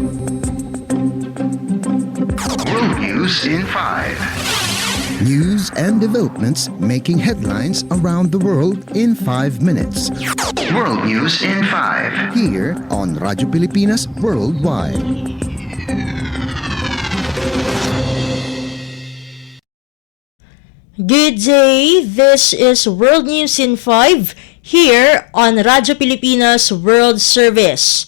World News in 5. News and developments making headlines around the world in 5 minutes. World News in 5. Here on Radyo Pilipinas Worldwide. Good day, this is World News in 5 here on Radyo Pilipinas World Service.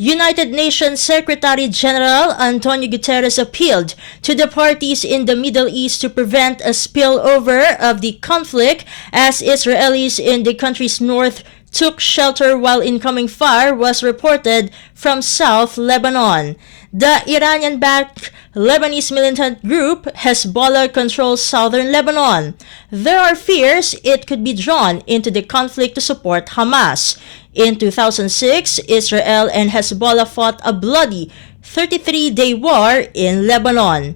United Nations Secretary-General Antonio Guterres appealed to the parties in the Middle East to prevent a spillover of the conflict as Israelis in the country's north took shelter while incoming fire was reported from South Lebanon. The Iranian-backed Lebanese militant group Hezbollah controls southern Lebanon. There are fears it could be drawn into the conflict to support Hamas. In 2006, Israel and Hezbollah fought a bloody 33-day war in Lebanon.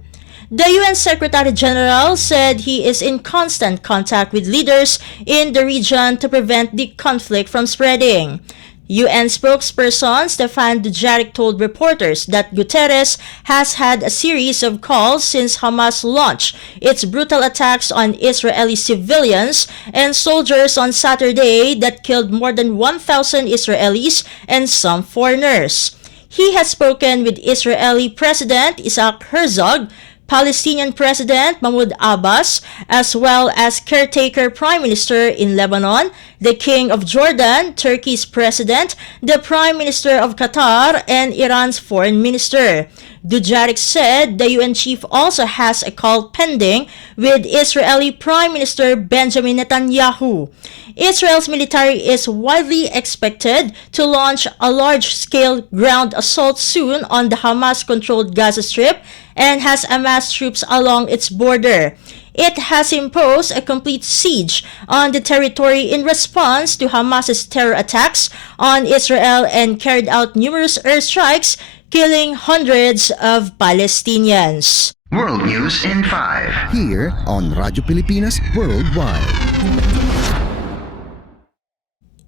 The UN Secretary-General said he is in constant contact with leaders in the region to prevent the conflict from spreading. UN spokesperson Steph told reporters that Guterres has had a series of calls since Hamas launched its brutal attacks on Israeli civilians and soldiers on Saturday that killed more than 1,000 Israelis and some foreigners. He has spoken with Israeli President Isaac Herzog, Palestinian President Mahmoud Abbas, as well as caretaker Prime Minister in Lebanon, the King of Jordan, Turkey's President, the Prime Minister of Qatar, and Iran's Foreign Minister. Dujarric said the UN chief also has a call pending with Israeli Prime Minister Benjamin Netanyahu. Israel's military is widely expected to launch a large-scale ground assault soon on the Hamas-controlled Gaza Strip and has amassed troops along its border. It has imposed a complete siege on the territory in response to Hamas's terror attacks on Israel and carried out numerous airstrikes, killing hundreds of Palestinians. World News in 5. Here on Radyo Pilipinas Worldwide.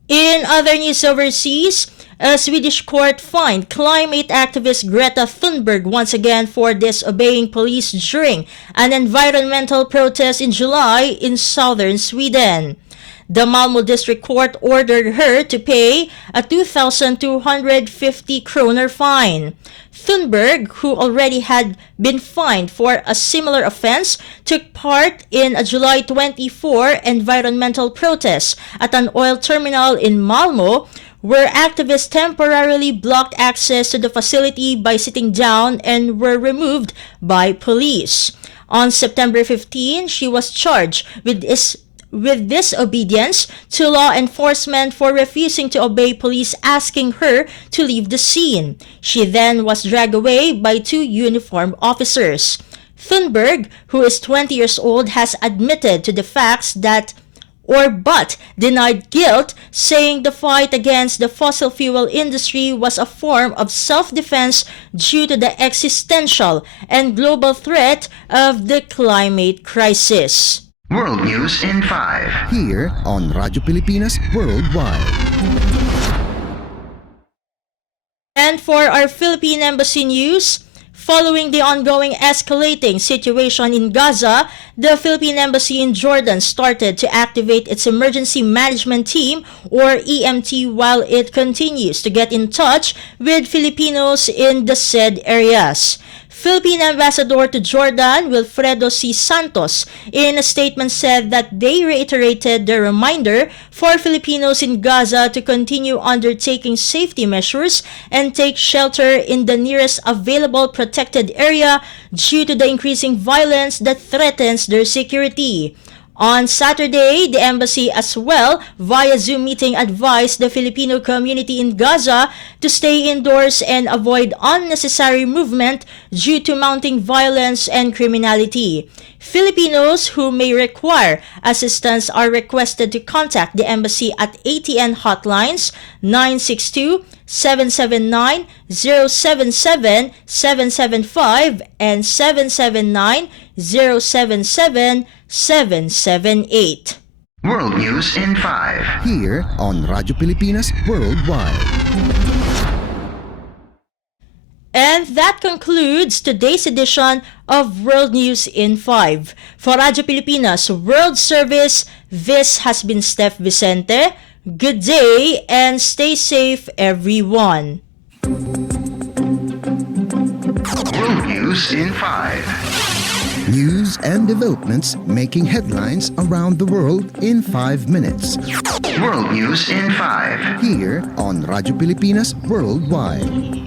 In other news overseas, a Swedish court fined climate activist Greta Thunberg once again for disobeying police during an environmental protest in July in southern Sweden. The Malmö District Court ordered her to pay a 2,250 kroner fine. Thunberg, who already had been fined for a similar offense, took part in a July 24 environmental protest at an oil terminal in Malmö, where activists temporarily blocked access to the facility by sitting down and were removed by police. On September 15, she was charged with disobedience to law enforcement for refusing to obey police asking her to leave the scene. She then was dragged away by 2 uniformed officers. Thunberg, who is 20 years old, has admitted to the facts but denied guilt, saying the fight against the fossil fuel industry was a form of self-defense due to the existential and global threat of the climate crisis. World News in 5. Here on Radyo Pilipinas Worldwide. And for our Philippine Embassy news, following the ongoing escalating situation in Gaza, the Philippine Embassy in Jordan started to activate its Emergency Management Team, or EMT, while it continues to get in touch with Filipinos in the said areas. Philippine Ambassador to Jordan, Wilfredo C. Santos, in a statement said that they reiterated the reminder for Filipinos in Gaza to continue undertaking safety measures and take shelter in the nearest available protected area due to the increasing violence that threatens their security. On Saturday, the embassy as well, via Zoom meeting, advised the Filipino community in Gaza to stay indoors and avoid unnecessary movement due to mounting violence and criminality. Filipinos who may require assistance are requested to contact the embassy at ATN hotlines 962-779-077-775 and 779-077-778. World News in 5. Here on Radyo Pilipinas Worldwide. And that concludes today's edition of World News in 5. For Radyo Pilipinas World Service, this has been Steph Vicente. Good day and stay safe, everyone. World News in 5. News and developments making headlines around the world in 5 minutes. World News in 5. Here on Radyo Pilipinas Worldwide.